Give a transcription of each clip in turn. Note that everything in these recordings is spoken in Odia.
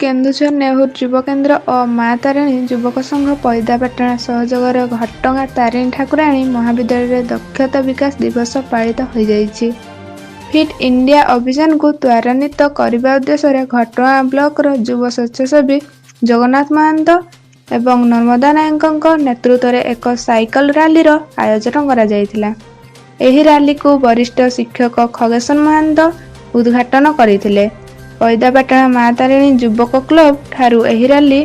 କେନ୍ଦୁଝର ନେହୁର ଯୁବକେନ୍ଦ୍ର ଓ ମା ତାରିଣୀ ଯୁବକ ସଂଘ ପଇଦାପାଟଣା ସହଯୋଗରେ ଘଟଗାଁ ତାରିଣୀ ଠାକୁରାଣୀ ମହାବିଦ୍ୟାଳୟରେ ଦକ୍ଷତା ବିକାଶ ଦିବସ ପାଳିତ ହୋଇଯାଇଛି। ଫିଟ୍ ଇଣ୍ଡିଆ ଅଭିଯାନକୁ ତ୍ୱରାନ୍ୱିତ କରିବା ଉଦ୍ଦେଶ୍ୟରେ ଘଟଗାଁ ବ୍ଲକର ଯୁବ ସ୍ୱେଚ୍ଛାସେବୀ ଜଗନ୍ନାଥ ମହାନ୍ତ ଏବଂ ନର୍ମଦା ନାୟକଙ୍କ ନେତୃତ୍ୱରେ ଏକ ସାଇକେଲ ରାଲିର ଆୟୋଜନ କରାଯାଇଥିଲା। ଏହି ରାଲିକୁ ବରିଷ୍ଠ ଶିକ୍ଷକ ଖଗେଶ୍ୱର ମହାନ୍ତ ଉଦ୍ଘାଟନ କରିଥିଲେ। ପଇଦାପାଟଣା ମା ତାରିଣୀ ଯୁବକ କ୍ଲବ ଠାରୁ ଏହି ରାଲି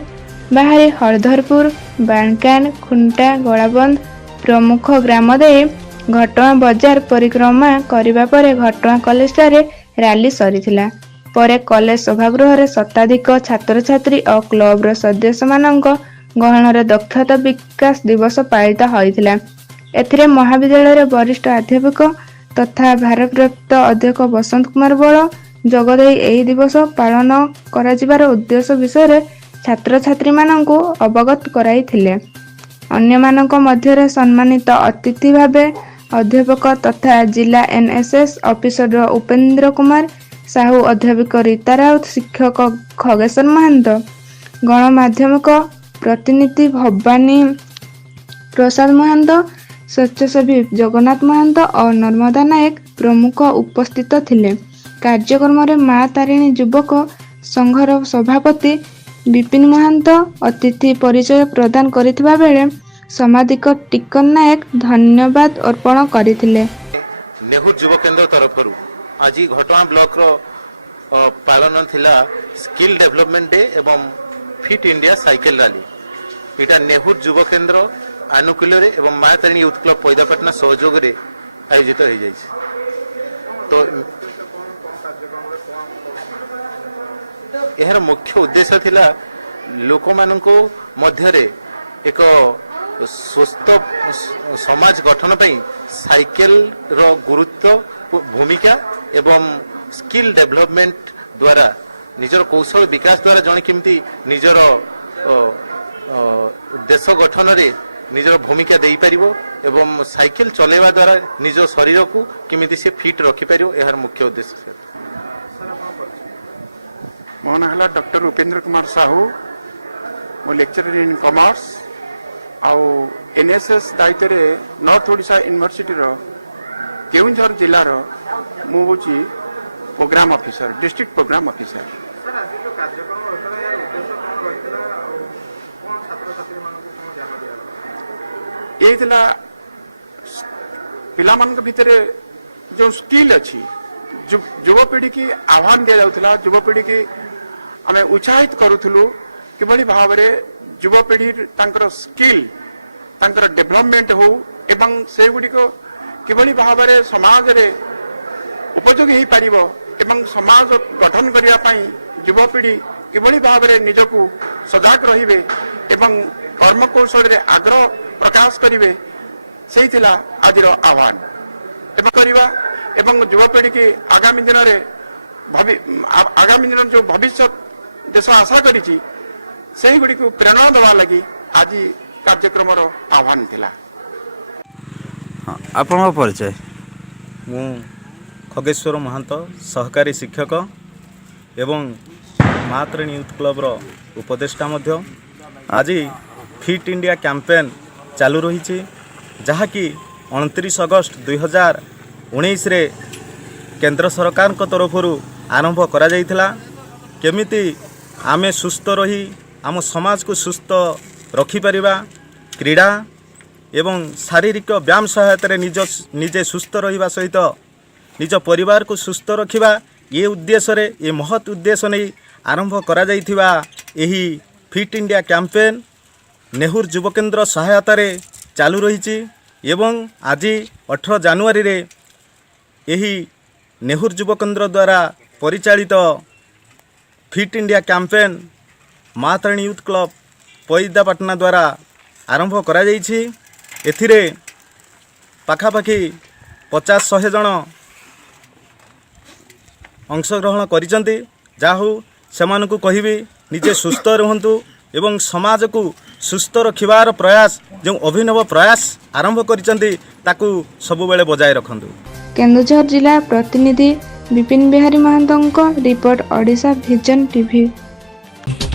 ବାହାରି ହଳଧରପୁର, ବାଣକାଣ୍ଡ, ଖୁଣ୍ଟା, ଗଳାବନ୍ଧ ପ୍ରମୁଖ ଗ୍ରାମ ଦେଇ ଘଟଗାଁ ବଜାର ପରିକ୍ରମା କରିବା ପରେ ଘଟଗାଁ କଲେଜଠାରେ ରାଲି ସରିଥିଲା। ପରେ କଲେଜ ସଭାଗୃହରେ ଶତାଧିକ ଛାତ୍ରଛାତ୍ରୀ ଓ କ୍ଲବର ସଦସ୍ୟମାନଙ୍କ ଗହଣରେ ଦକ୍ଷତା ବିକାଶ ଦିବସ ପାଳିତ ହୋଇଥିଲା। ଏଥିରେ ମହାବିଦ୍ୟାଳୟର ବରିଷ୍ଠ ଅଧ୍ୟାପକ ତଥା ଭାରପ୍ରାପ୍ତ ଅଧ୍ୟକ୍ଷ ବସନ୍ତ କୁମାର ବଳ ଯୋଗଦେଇ ଏହି ଦିବସ ପାଳନ କରାଯିବାର ଉଦ୍ଦେଶ୍ୟ ବିଷୟରେ ଛାତ୍ରଛାତ୍ରୀମାନଙ୍କୁ ଅବଗତ କରାଇଥିଲେ। ଅନ୍ୟମାନଙ୍କ ମଧ୍ୟରେ ସମ୍ମାନିତ ଅତିଥି ଭାବେ ଅଧ୍ୟାପକ ତଥା ଜିଲ୍ଲା ଏନ୍ଏସ୍ଏସ୍ ଅଫିସର ଉପେନ୍ଦ୍ର କୁମାର ସାହୁ, ଅଧ୍ୟାପକ ରୀତା ରାଉତ, ଶିକ୍ଷକ ଖଗେଶ୍ୱର ମହାନ୍ତ, ଗଣମାଧ୍ୟମିକ ପ୍ରତିନିଧି ଭବାନୀ ପ୍ରସାଦ ମହାନ୍ତ, ସ୍ୱେଚ୍ଛାସେବୀ ଜଗନ୍ନାଥ ମହାନ୍ତ ଓ ନର୍ମଦା ନାୟକ ପ୍ରମୁଖ ଉପସ୍ଥିତ ଥିଲେ। କାର୍ଯ୍ୟକ୍ରମରେ ମା ତାରିଣୀ ଯୁବକ ସଂଘର ସଭାପତି ବିପିନ ମହାନ୍ତ ଅତିଥି ପରିଚୟ ପ୍ରଦାନ କରିଥିବା ବେଳେ ସମାଧିକ ଟିକନ ନାୟକ ଧନ୍ୟବାଦ ଅର୍ପଣ କରିଥିଲେ। ନେହୁର ଯୁବକେନ୍ଦ୍ର ତରଫରୁ ଆଜି ଘଟଗାଁ ବ୍ଲକର ପାଳନ ଥିଲା ସ୍କିଲ୍ ଡେଭଲପମେଣ୍ଟ ଡେ ଏବଂ ଫିଟ୍ ଇଣ୍ଡିଆ ସାଇକେଲ ରାଲି। ଏଇଟା ନେହୁର ଯୁବକେନ୍ଦ୍ର ଆନୁକୂଲ୍ୟରେ ଏବଂ ମା ତାରିଣୀ ୟୁଥ୍ କ୍ଲବ ପଇଦାପାଟଣା ସହଯୋଗରେ ଆୟୋଜିତ ହୋଇଯାଇଛି। ତ ଏହାର ମୁଖ୍ୟ ଉଦ୍ଦେଶ୍ୟ ଥିଲା ଲୋକମାନଙ୍କ ମଧ୍ୟରେ ଏକ ସୁସ୍ଥ ସମାଜ ଗଠନ ପାଇଁ ସାଇକେଲର ଗୁରୁତ୍ୱ ଭୂମିକା ଏବଂ ସ୍କିଲ୍ ଡେଭଲପମେଣ୍ଟ ଦ୍ୱାରା ନିଜର କୌଶଳ ବିକାଶ ଦ୍ୱାରା ଜଣେ କେମିତି ନିଜର ଦେଶ ଗଠନରେ ନିଜର ଭୂମିକା ଦେଇପାରିବ ଏବଂ ସାଇକେଲ ଚଲାଇବା ଦ୍ୱାରା ନିଜ ଶରୀରକୁ କେମିତି ସେ ଫିଟ୍ ରଖିପାରିବ, ଏହାର ମୁଖ୍ୟ ଉଦ୍ଦେଶ୍ୟ। ମୋ ନାଁ ହେଲା ଡକ୍ଟର ଉପେନ୍ଦ୍ର କୁମାର ସାହୁ। ମୁଁ ଲେକ୍ଚରର ଇନ୍ କମର୍ସ ଆଉ ଏନ୍ଏସ୍ଏସ୍ ଦାୟିତ୍ୱରେ ନର୍ଥ ଓଡ଼ିଶା ୟୁନିଭର୍ସିଟିର କେଉଁଝର ଜିଲ୍ଲାର ମୁଁ ହେଉଛି programme officer, district programme officer. ଏ ଥିଲା ପିଲାମାନଙ୍କ ଭିତରେ ଯେଉଁ ସ୍କିଲ୍ ଅଛି, ଯୁବପିଢ଼ି କି ଆହ୍ୱାନ ଦିଆଯାଉଥିଲା, ଯୁବପିଢ଼ି ଆମେ ଉତ୍ସାହିତ କରୁଥିଲୁ କିଭଳି ଭାବରେ ଯୁବପିଢ଼ି ତାଙ୍କର ସ୍କିଲ୍ ତାଙ୍କର ଡେଭଲପମେଣ୍ଟ ହେଉ ଏବଂ ସେଗୁଡ଼ିକ କିଭଳି ଭାବରେ ସମାଜରେ ଉପଯୋଗୀ ହୋଇପାରିବ ଏବଂ ସମାଜ ଗଠନ କରିବା ପାଇଁ ଯୁବପିଢ଼ି କିଭଳି ଭାବରେ ନିଜକୁ ସଜାଗ ରହିବେ ଏବଂ କର୍ମକୌଶଳରେ ଆଗ୍ରହ ପ୍ରକାଶ କରିବେ, ସେଇ ଥିଲା ଆଜିର ଆହ୍ୱାନ। ଏବଂ କରିବା ଏବଂ ଯୁବପିଢ଼ିକି ଆଗାମୀ ଦିନରେ ଯେଉଁ ଭବିଷ୍ୟତ ଦେଶ ଆଶା କରିଛି ସେଇଗୁଡ଼ିକୁ ପ୍ରେରଣା ଦେବା ଲାଗି ଆଜି କାର୍ଯ୍ୟକ୍ରମର ଆହ୍ୱାନ ଥିଲା। ଆପଣଙ୍କ ପରିଚୟ? ମୁଁ ଖଗେଶ୍ୱର ମହାନ୍ତ, ସହକାରୀ ଶିକ୍ଷକ ଏବଂ ମା ତାରିଣୀ ୟୁଥ୍ କ୍ଲବର ଉପଦେଷ୍ଟା ମଧ୍ୟ। ଆଜି ଫିଟ୍ ଇଣ୍ଡିଆ କ୍ୟାମ୍ପେନ୍ ଚାଲୁ ରହିଛି, ଯାହାକି 29 ଅଗଷ୍ଟ 2019ରେ କେନ୍ଦ୍ର ସରକାରଙ୍କ ତରଫରୁ ଆରମ୍ଭ କରାଯାଇଥିଲା। କେମିତି ଆମେ ସୁସ୍ଥ ରହି ଆମ ସମାଜକୁ ସୁସ୍ଥ ରଖିପାରିବା, କ୍ରୀଡ଼ା ଏବଂ ଶାରୀରିକ ବ୍ୟାୟାମ ସହାୟତାରେ ନିଜେ ସୁସ୍ଥ ରହିବା ସହିତ ନିଜ ପରିବାରକୁ ସୁସ୍ଥ ରଖିବା, ଏ ଉଦ୍ଦେଶ୍ୟରେ ଏ ମହତ୍ ଉଦ୍ଦେଶ୍ୟ ନେଇ ଆରମ୍ଭ କରାଯାଇଥିବା ଏହି ଫିଟ୍ ଇଣ୍ଡିଆ କ୍ୟାମ୍ପେନ୍ ନେହୁର ଯୁବକେନ୍ଦ୍ର ସହାୟତାରେ ଚାଲୁ ରହିଛି ଏବଂ ଆଜି 18 ଜାନୁଆରୀରେ ଏହି ନେହୁର ଯୁବକେନ୍ଦ୍ର ଦ୍ୱାରା ପରିଚାଳିତ ଫିଟ୍ ଇଣ୍ଡିଆ କ୍ୟାମ୍ପେନ୍ ମା ତାରିଣୀ ୟୁଥ୍ କ୍ଲବ ପଇଦାପାଟଣା ଦ୍ୱାରା ଆରମ୍ଭ କରାଯାଇଛି। ଏଥିରେ ପାଖାପାଖି 50-100 ଜଣ ଅଂଶଗ୍ରହଣ କରିଛନ୍ତି। ଯାହା ହେଉ ସେମାନଙ୍କୁ କହିବି ନିଜେ ସୁସ୍ଥ ରୁହନ୍ତୁ ଏବଂ ସମାଜକୁ ସୁସ୍ଥ ରଖିବାର ପ୍ରୟାସ, ଯେଉଁ ଅଭିନବ ପ୍ରୟାସ ଆରମ୍ଭ କରିଛନ୍ତି ତାକୁ ସବୁବେଳେ ବଜାୟ ରଖନ୍ତୁ। କେନ୍ଦୁଝର ଜିଲ୍ଲା ପ୍ରତିନିଧି ବିପିନ ବିହାରୀ ମହାନ୍ତଙ୍କ ରିପୋର୍ଟ, ଓଡ଼ିଶା ଭିଜନ ଟିଭି। ଧନ୍ୟବାଦ।